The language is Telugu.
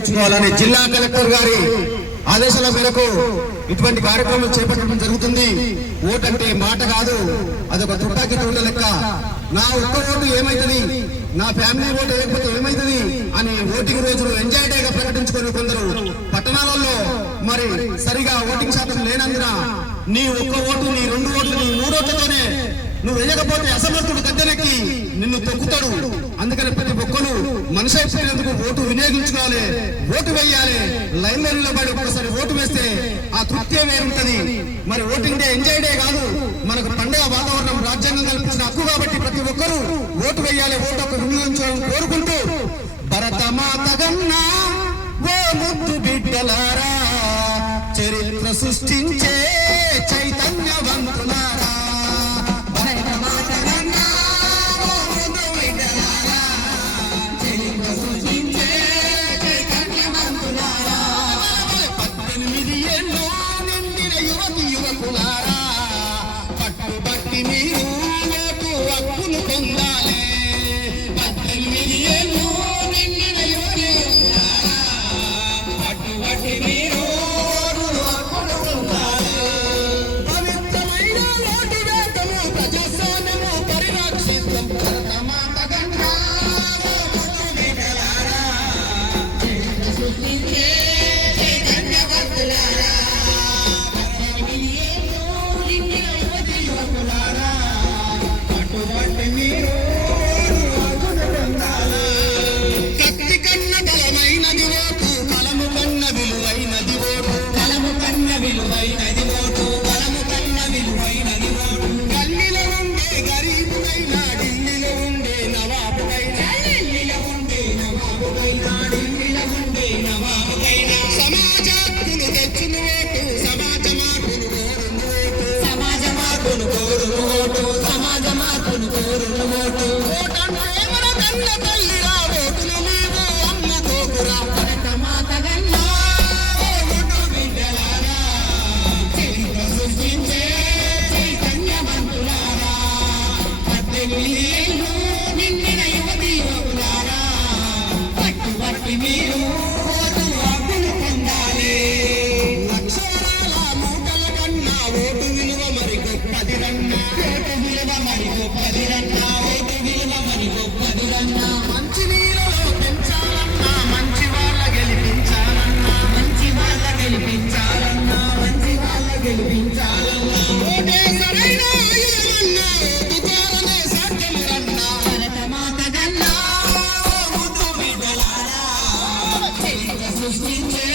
ఇచ్చుకోవాలని జిల్లా కలెక్టర్ గారి ఆదేశాల మేరకు ఇటువంటి కార్యక్రమాలు చేపట్టడం జరుగుతుంది. ఓటు అంటే మాట కాదు, అదొక తుపాకీ తోట లెక్క. నా ఒక్క ఓటు ఏమైతుంది, నా ఫ్యామిలీ ఓటు లేకపోతే ఏమైతుంది అని ఓటింగ్ రోజులు ఎంజాయ్ డేగా ప్రకటించుకొని కొందరు పట్టణాలలో మరి సరిగా ఓటింగ్ శాతం లేనందున నీ ఒక్క ఓటు, నీ 2 ఓట్లు, నీ 3 ఓట్లతోనే నువ్వు వేయకపోతే అసమర్థుడు గద్దెనెక్కి నిన్ను తొక్కుతాడు. అందుకని ప్రతి ఒక్కరు మనిషి అయిపోయినందుకు ఓటు వినియోగించుకోవాలి, ఓటు వేయాలి. లైన్ లో నిలబడి ఒకసారి ఓటు వేస్తే ఆ తృప్తే వేరుంటది. మరి ఓటింగ్ డే ఎంజాయ్ డే కాదు, మనకు పండుగ వాతావరణం రాజ్యాంగం కల్పించిన హక్కు కాబట్టి ప్రతి ఒక్కరూ ఓటు వేయాలి, ఓటు హక్కు వినియోగించాలని కోరుకుంటూ, భరతమాత గన్నా ఓ ముద్దు బిడ్డలారా, చరిత్ర సృష్టించే చైతన్యవంతులారా, సృష్టించే